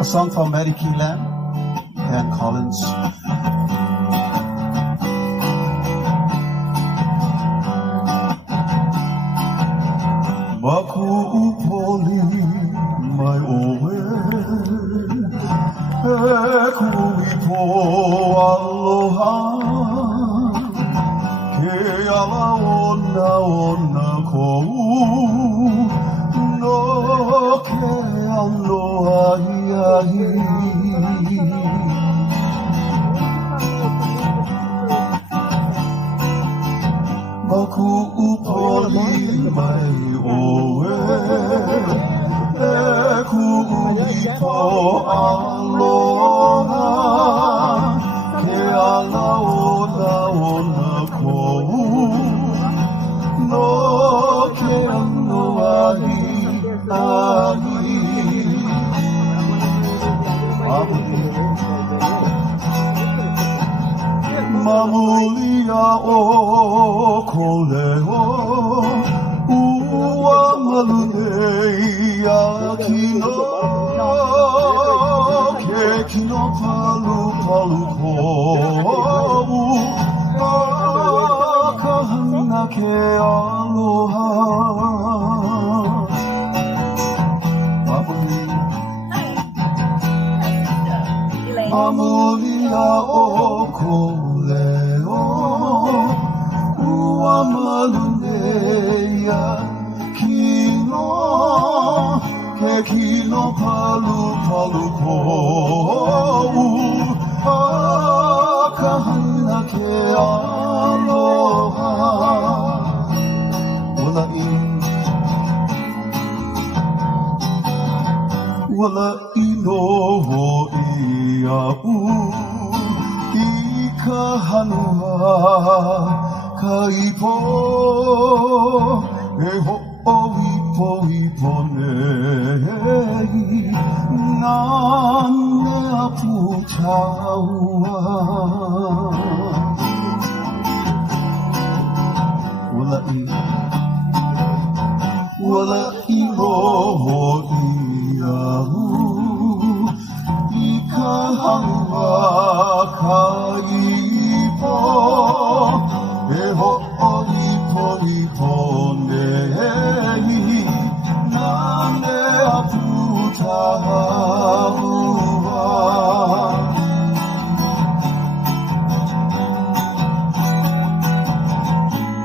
A song from Blaine Kia and Collins. Ku'u poli mai oe kuʻu aloha ke ala ona kou no ke aloha ahiahi ku'u poli mai oe kuʻu aloha ke ala ona kou no ke ano ahiahi muli o koleo ua malu neia kino ke kino palupalu ko'u ka hana ke aloha mamulia o koleo ua malu neia kino ke kino palupalu ko'u ka hana ke aloha laʻi no hoʻia'u I ka hanu kaʻipo e hoʻoipoipo nei Nanea puʻaua laʻi no hoʻia'u I ka hanu kaʻipo e hoʻoipoipo nei Nanea puʻaua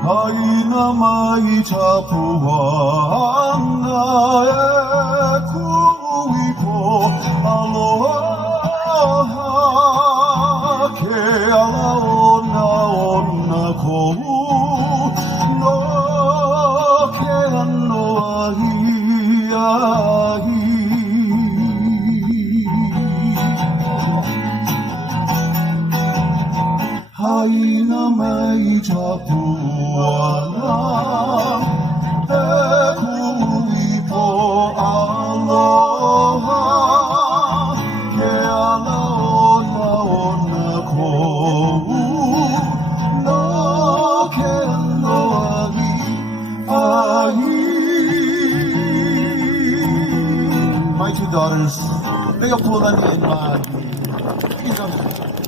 Haʻina mai ta puana e kuʻu aloha ke ala ona kou no ke ano ahiahi Haʻina mai ta puana e kuʻu aloha ke ala ona kou no ke ano ahiahi My two daughters, Lei'opualani and Maddy Lam.